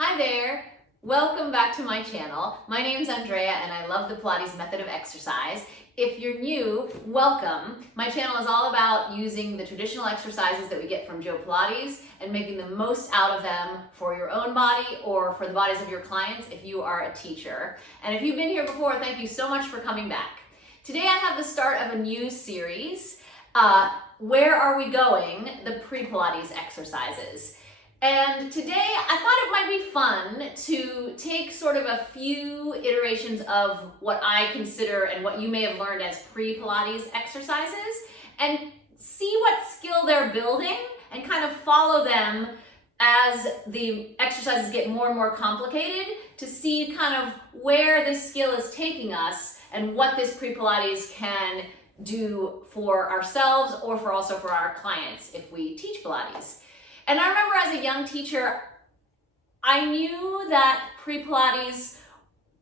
Hi there! Welcome back to my channel. My name's Andrea and I love the Pilates Method of Exercise. If you're new, welcome. My channel is all about using the traditional exercises that we get from Joe Pilates and making the most out of them for your own body or for the bodies of your clients if you are a teacher. And if you've been here before, thank you so much for coming back. Today I have the start of a new series, Where Are We Going? The Pre-Pilates exercises. And today I thought it might be fun to take sort of a few iterations of what I consider and what you may have learned as pre-Pilates exercises and see what skill they're building and kind of follow them as the exercises get more and more complicated to see kind of where this skill is taking us and what this pre-Pilates can do for ourselves or also for our clients if we teach Pilates. And I remember as a young teacher, I knew that pre-Pilates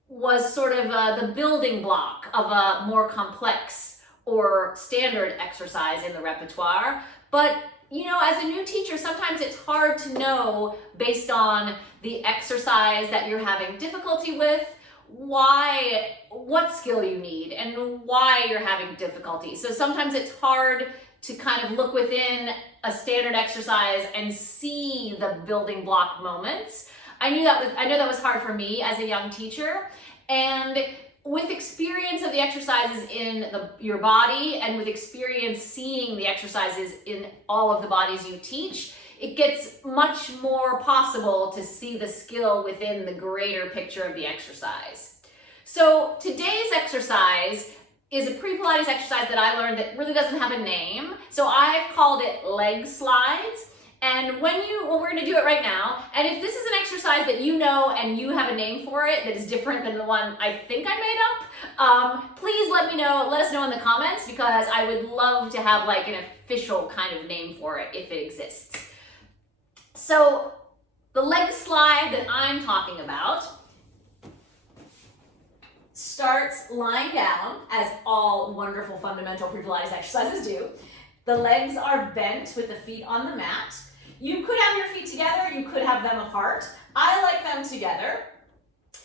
was sort of the building block of a more complex or standard exercise in the repertoire. But you know, as a new teacher, sometimes it's hard to know based on the exercise that you're having difficulty with, what skill you need and why you're having difficulty. So sometimes it's hard to kind of look within a standard exercise and see the building block moments. I know that was hard for me as a young teacher, and with experience of the exercises in your body and with experience seeing the exercises in all of the bodies you teach, it gets much more possible to see the skill within the greater picture of the exercise. So today's exercise is a pre-Pilates exercise that I learned that really doesn't have a name. So I've called it leg slides. And we're gonna do it right now. And if this is an exercise that you know and you have a name for it that is different than the one I think I made up, please let us know in the comments, because I would love to have like an official kind of name for it if it exists. So the leg slide that I'm talking about starts lying down, as all wonderful fundamental pre-Pilates exercises do. The legs are bent with the feet on the mat. You could have your feet together, you could have them apart. I like them together.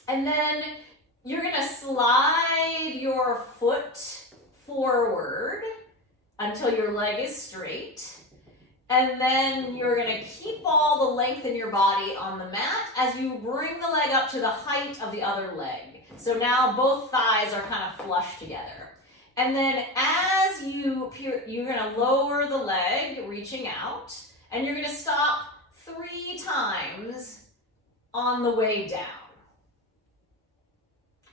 And then you're gonna slide your foot forward until your leg is straight. And then you're gonna keep all the length in your body on the mat as you bring the leg up to the height of the other leg. So now both thighs are kind of flush together. And then as you're gonna lower the leg, reaching out, and you're gonna stop 3 times on the way down.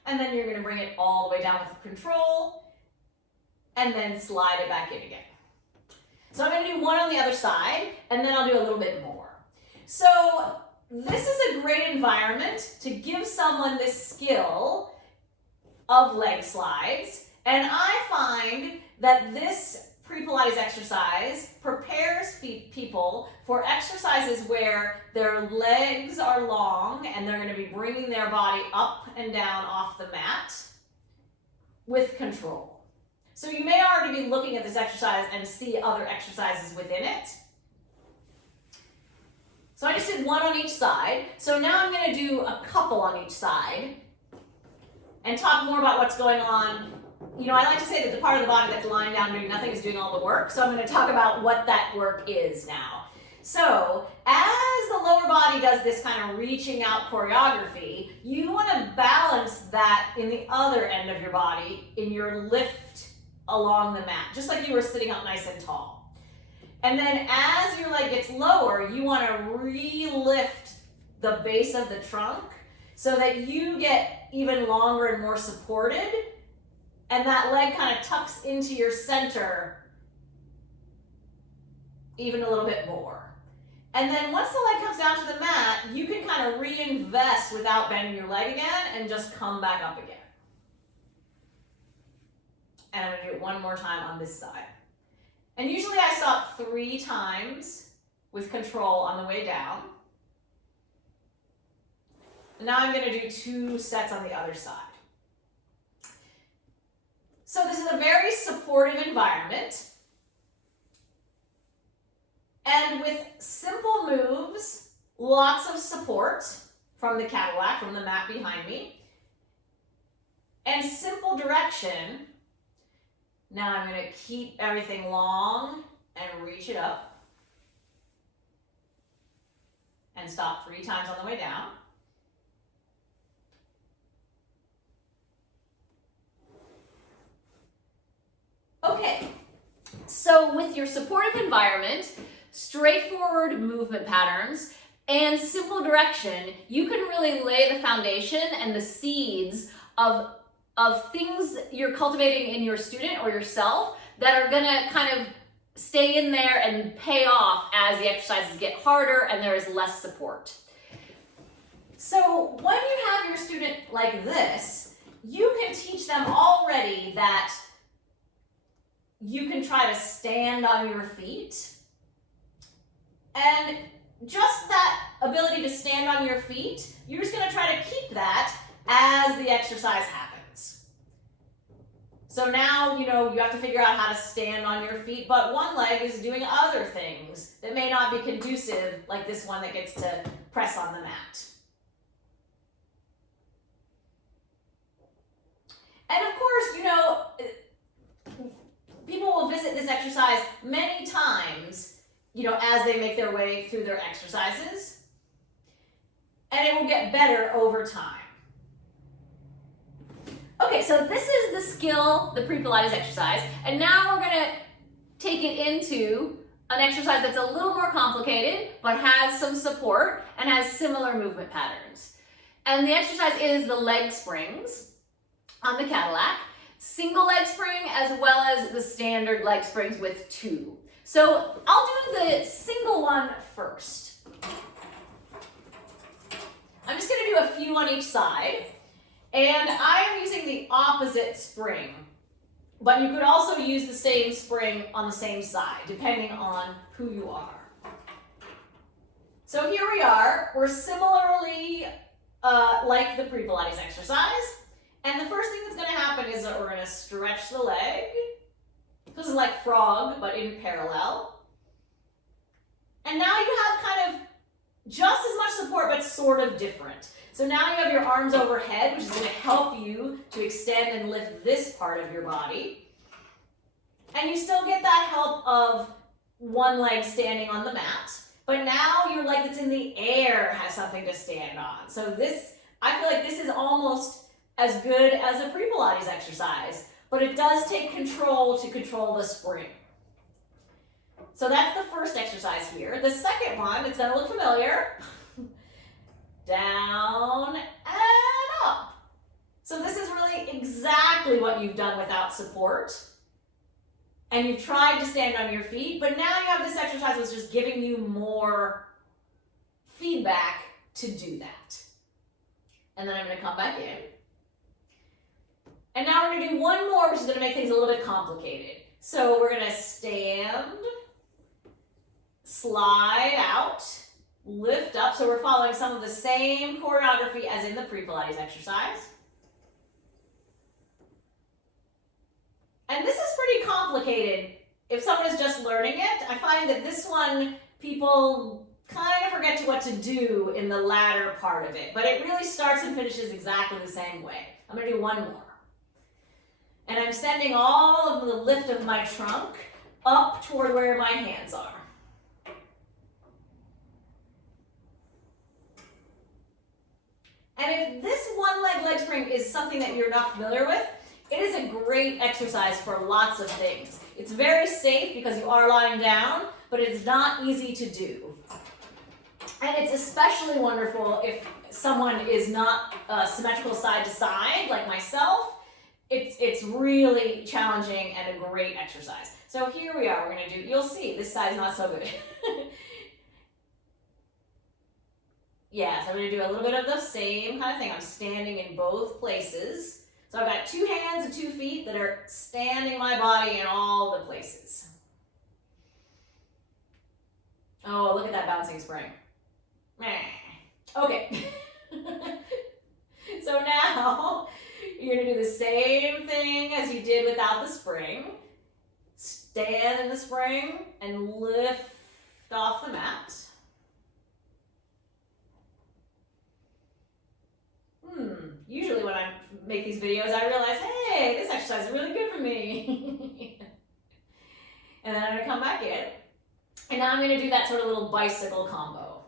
And then you're gonna bring it all the way down with control, and then slide it back in again. So I'm gonna do one on the other side, and then I'll do a little bit more. So this is a great environment to give someone this skill of leg slides. And I find that this pre-Pilates exercise prepares people for exercises where their legs are long and they're going to be bringing their body up and down off the mat with control. So you may already be looking at this exercise and see other exercises within it. So I just did one on each side. So now I'm going to do a couple on each side and talk more about what's going on. You know, I like to say that the part of the body that's lying down doing nothing is doing all the work. So I'm going to talk about what that work is now. So as the lower body does this kind of reaching out choreography, you want to balance that in the other end of your body in your lift along the mat, just like you were sitting up nice and tall. And then as your leg gets lower, you want to re-lift the base of the trunk so that you get even longer and more supported, and that leg kind of tucks into your center even a little bit more. And then once the leg comes down to the mat, you can kind of reinvest without bending your leg again and just come back up again. And I'm going to do it one more time on this side. And usually I stop 3 times with control on the way down. And now I'm going to do 2 sets on the other side. So this is a very supportive environment. And with simple moves, lots of support, from the Cadillac, from the mat behind me. And simple direction. Now I'm going to keep everything long and reach it up. And stop 3 times on the way down. Okay, so with your supportive environment, straightforward movement patterns, and simple direction, you can really lay the foundation and the seeds of things you're cultivating in your student or yourself that are gonna kind of stay in there and pay off as the exercises get harder and there is less support. So when you have your student like this, you can teach them already that you can try to stand on your feet. And just that ability to stand on your feet, you're just going to try to keep that as the exercise happens. So now, you have to figure out how to stand on your feet, but one leg is doing other things that may not be conducive, like this one that gets to press on the mat. And of course, people will visit this exercise many times, as they make their way through their exercises, and it will get better over time. Okay, so this is the skill, the Pre-Pilates exercise, and now we're gonna take it into an exercise that's a little more complicated, but has some support and has similar movement patterns. And the exercise is the leg springs on the Cadillac, single leg spring as well as the standard leg springs with 2. So I'll do the single one first. I'm just going to do a few on each side, and I am using the opposite spring, but you could also use the same spring on the same side, depending on who you are. So here we are. We're similarly like the Pre-Pilates exercise. And the first thing that's going to happen is that we're going to stretch the leg. This is like frog, but in parallel. And now you have kind of just as much support, but sort of different. So now you have your arms overhead, which is going to help you to extend and lift this part of your body. And you still get that help of one leg standing on the mat. But now your leg that's in the air has something to stand on. So I feel like this is almost as good as a Pre-Pilates exercise, but it does take control to control the spring. So that's the first exercise here. The second one, it's gonna look familiar. Down and up. So this is really exactly what you've done without support. And you've tried to stand on your feet, but now you have this exercise that's just giving you more feedback to do that. And then I'm gonna come back in. And now we're going to do one more, which is going to make things a little bit complicated. So we're going to stand, slide out, lift up. So we're following some of the same choreography as in the Pre-Pilates exercise. And this is pretty complicated. If someone is just learning it, I find that this one, people kind of forget what to do in the latter part of it. But it really starts and finishes exactly the same way. I'm going to do one more. And I'm sending all of the lift of my trunk up toward where my hands are. And if this one leg spring is something that you're not familiar with, it is a great exercise for lots of things. It's very safe because you are lying down, but it's not easy to do. And it's especially wonderful if someone is not symmetrical side to side, like myself. It's really challenging and a great exercise. So here we are, we're gonna do, you'll see, this side's not so good. Yeah, so I'm gonna do a little bit of the same kind of thing. I'm standing in both places. So I've got 2 hands and 2 feet that are standing my body in all the places. Oh, look at that bouncing spring. Okay. So now, you're going to do the same thing as you did without the spring. Stand in the spring and lift off the mat. make these videos, I realized, hey, this exercise is really good for me. And then I'm going to come back in. And now I'm going to do that sort of little bicycle combo.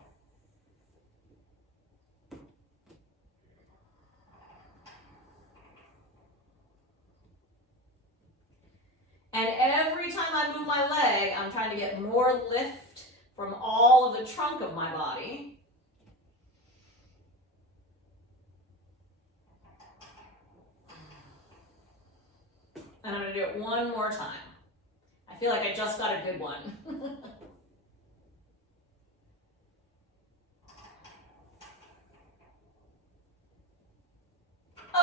And every time I move my leg, I'm trying to get more lift from all of the trunk of my body. And I'm going to do it one more time. I feel like I just got a good one.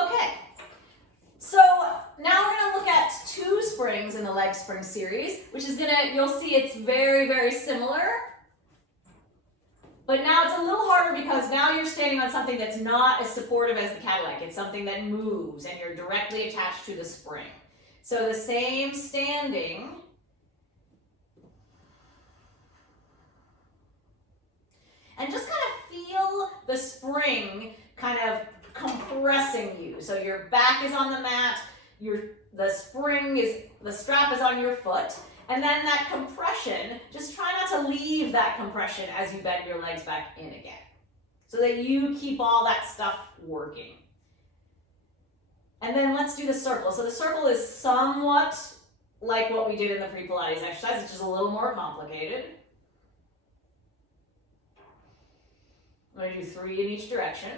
Okay, so now we're going to look at 2 springs in the leg spring series, which is going to, you'll see it's very, very similar. But now it's a little harder because now you're standing on something that's not as supportive as the Cadillac. It's something that moves and you're directly attached to the spring. So the same standing, and just kind of feel the spring kind of compressing you. So your back is on the mat, the strap is on your foot, and then that compression, just try not to leave that compression as you bend your legs back in again, so that you keep all that stuff working. And then let's do the circle. So the circle is somewhat like what we did in the Pre-Pilates exercise. It's just a little more complicated. I'm going to do 3 in each direction.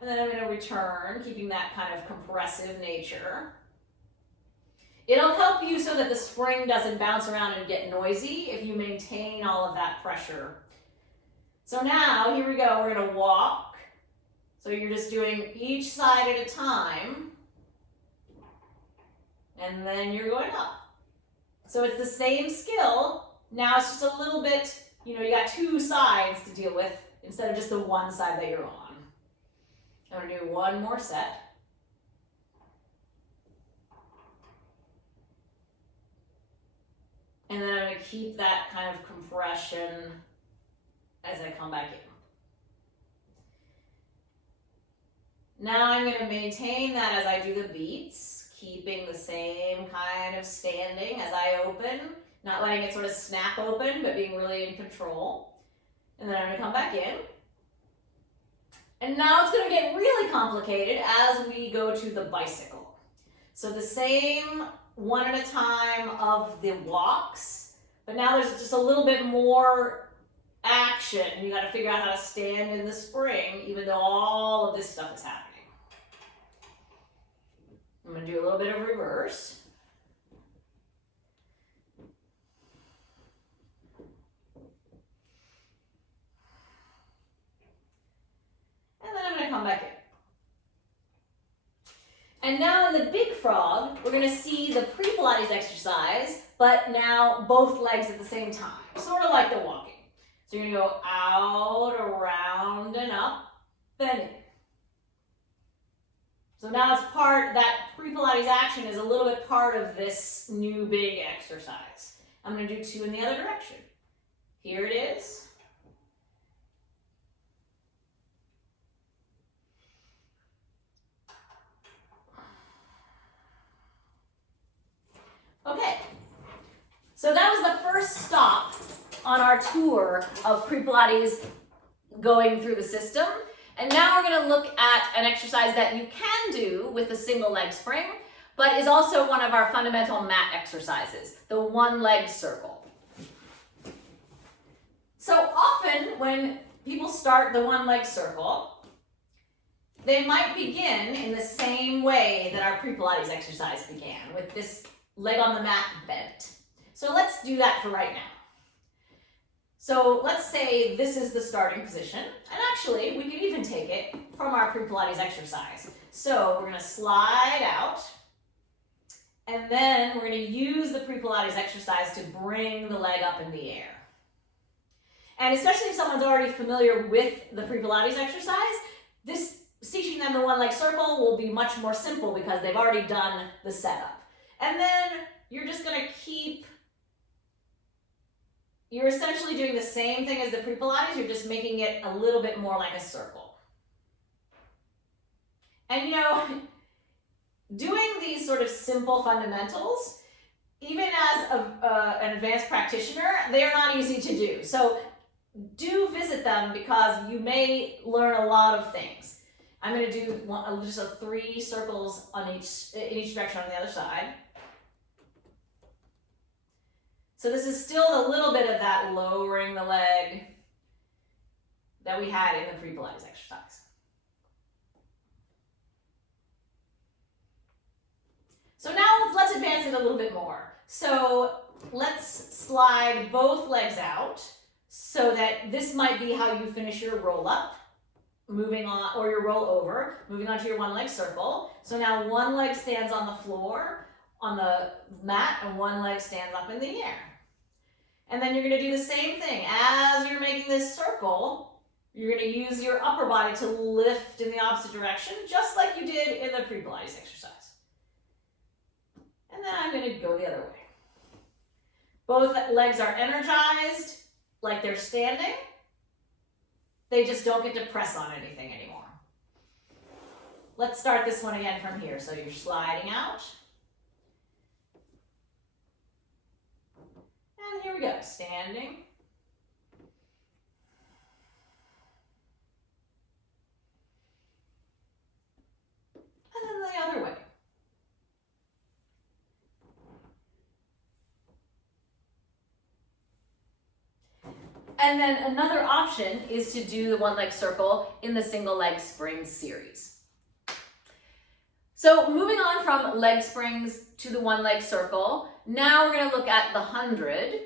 And then I'm going to return, keeping that kind of compressive nature. It'll help you so that the spring doesn't bounce around and get noisy if you maintain all of that pressure. So now, here we go, we're going to walk. So you're just doing each side at a time. And then you're going up. So it's the same skill. Now it's just a little bit, you got 2 sides to deal with instead of just the one side that you're on. I'm going to do 1 more set. And then I'm going to keep that kind of compression as I come back in. Now I'm going to maintain that as I do the beats, keeping the same kind of standing as I open, not letting it sort of snap open, but being really in control. And then I'm going to come back in. And now it's going to get really complicated as we go to the bicycle. So the same 1 at a time of the walks, but now there's just a little bit more action. You got to figure out how to stand in the spring, even though all of this stuff is happening. I'm going to do a little bit of reverse. And then I'm going to come back in. And now in the big frog, we're going to see the pre-Pilates exercise, but now both legs at the same time, sort of like the walking. So you're going to go out, around, and up, then in. So now it's that pre-Pilates action is a little bit part of this new big exercise. I'm going to do 2 in the other direction. Here it is. Okay, so that was the first stop on our tour of Pre-Pilates going through the system. And now we're going to look at an exercise that you can do with a single leg spring, but is also one of our fundamental mat exercises, the 1 leg circle. So often when people start the 1 leg circle, they might begin in the same way that our Pre-Pilates exercise began, with this leg on the mat bent. So let's do that for right now. So let's say this is the starting position, and actually we could even take it from our Pre-Pilates exercise. So we're going to slide out, and then we're going to use the Pre-Pilates exercise to bring the leg up in the air. And especially if someone's already familiar with the Pre-Pilates exercise, teaching them the 1 leg circle will be much more simple because they've already done the setup. And then you're just going to keep you're essentially doing the same thing as the Pre-Pilates, you're just making it a little bit more like a circle. And you know, doing these sort of simple fundamentals, even as an advanced practitioner, they are not easy to do. So do visit them because you may learn a lot of things. I'm going to do just 3 circles in each direction on the other side. So this is still a little bit of that lowering the leg that we had in the Pre-Pilates exercise. So now let's advance it a little bit more. So let's slide both legs out so that this might be how you finish your roll up, moving on, or your roll over, moving on to your one leg circle. So now one leg stands on the floor, on the mat, and one leg stands up in the air. And then you're going to do the same thing. As you're making this circle, you're going to use your upper body to lift in the opposite direction, just like you did in the Pre-Pilates exercise. And then I'm going to go the other way. Both legs are energized, like they're standing. They just don't get to press on anything anymore. Let's start this one again from here. So you're sliding out. And here we go, standing. And then the other way. And then another option is to do the one leg circle in the single leg spring series. So moving on from leg springs to the one leg circle, now we're going to look at the 100.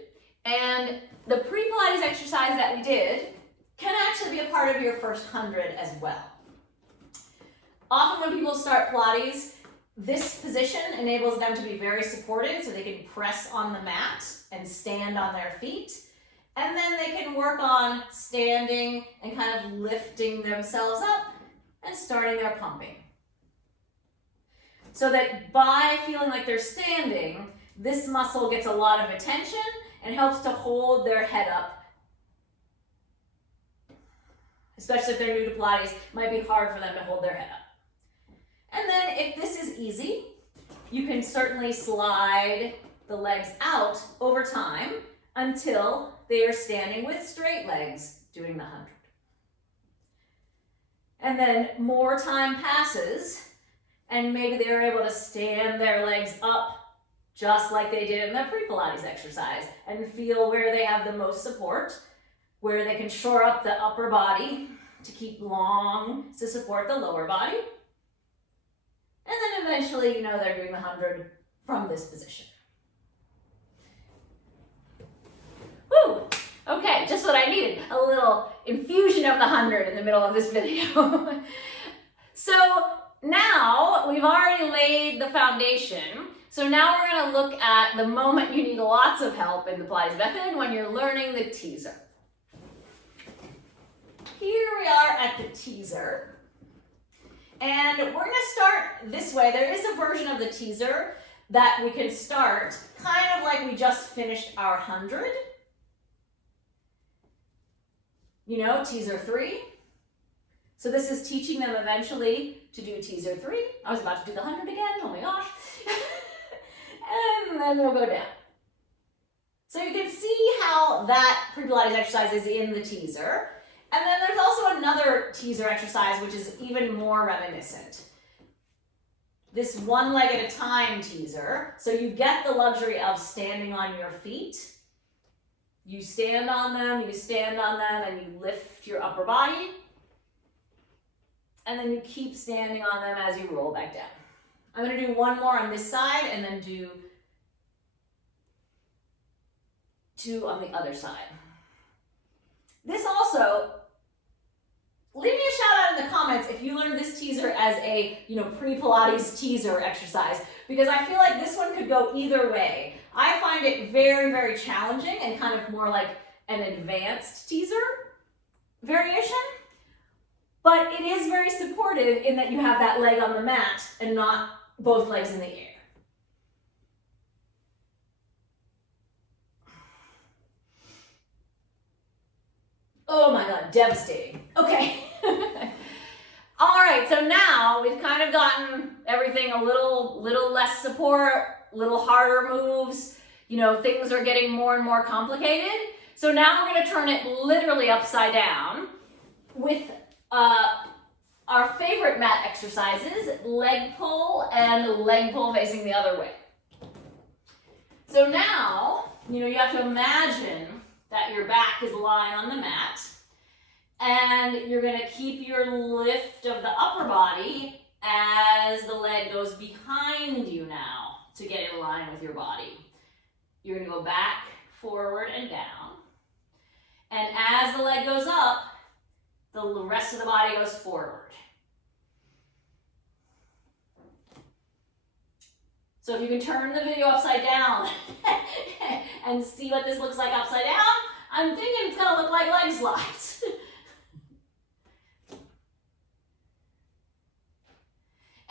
And the Pre-Pilates exercise that we did can actually be a part of your first 100 as well. Often when people start Pilates, this position enables them to be very supported so they can press on the mat and stand on their feet. And then they can work on standing and kind of lifting themselves up and starting their pumping. So that by feeling like they're standing, this muscle gets a lot of attention and helps to hold their head up. Especially if they're new to Pilates, it might be hard for them to hold their head up. And then if this is easy, you can certainly slide the legs out over time until they are standing with straight legs doing the 100. And then more time passes and maybe they're able to stand their legs up just like they did in the Pre-Pilates exercise and feel where they have the most support, where they can shore up the upper body to keep long to support the lower body. And then eventually, you know, they're doing the 100 from this position. Woo! Okay, just what I needed, a little infusion of the 100 in the middle of this video. So now we've already laid the foundation. So now we're going to look at the moment you need lots of help in the Pilates method when you're learning the teaser. Here we are at the teaser. And we're going to start this way. There is a version of the teaser that we can start kind of like we just finished our 100. You know, teaser 3. So this is teaching them eventually to do teaser 3. I was about to do the 100 again, oh my gosh. And then we'll go down. So you can see how that Pre-Pilates exercise is in the teaser. And then there's also another teaser exercise which is even more reminiscent. This one leg at a time teaser. So you get the luxury of standing on your feet. You stand on them, and you lift your upper body. And then you keep standing on them as you roll back down. I'm going to do one more on this side and then do 2 on the other side. This also, leave me a shout out in the comments if you learned this teaser as a, pre-Pilates teaser exercise, because I feel like this one could go either way. I find it very, very challenging and kind of more like an advanced teaser variation. But it is very supportive in that you have that leg on the mat and not both legs in the air. Oh my God, devastating. Okay. All right, so now we've kind of gotten everything a little less support, a little harder moves. You know, things are getting more and more complicated. So now we're gonna turn it literally upside down with our favorite mat exercises, leg pull and leg pull facing the other way. So now, you know, you have to imagine that your back is lying on the mat, and you're going to keep your lift of the upper body as the leg goes behind you now to get in line with your body. You're going to go back, forward, and down. And as the leg goes up, the rest of the body goes forward. So if you can turn the video upside down and see what this looks like upside down, I'm thinking it's going to look like leg slides.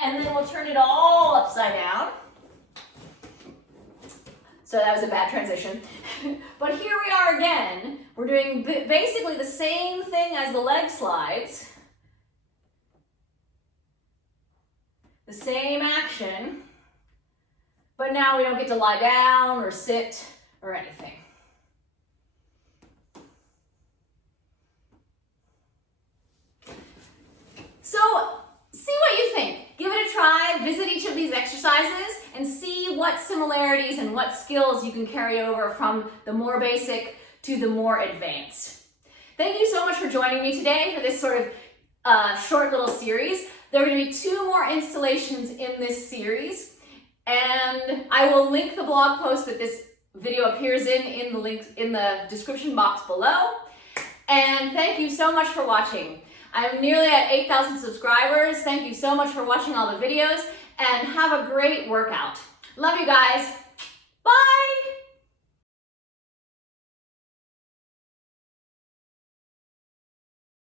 And then we'll turn it all upside down. So that was a bad transition. But here we are again. We're doing basically the same thing as the leg slides. The same action. But now we don't get to lie down or sit or anything. So, see what you think. Give it a try, visit each of these exercises, and see what similarities and what skills you can carry over from the more basic to the more advanced. Thank you so much for joining me today for this sort of short little series. There are going to be 2 more installations in this series, and I will link the blog post that this video appears in the link in the description box below. And thank you so much for watching. I'm nearly at 8,000 subscribers. Thank you so much for watching all the videos, and have a great workout. Love you guys. Bye.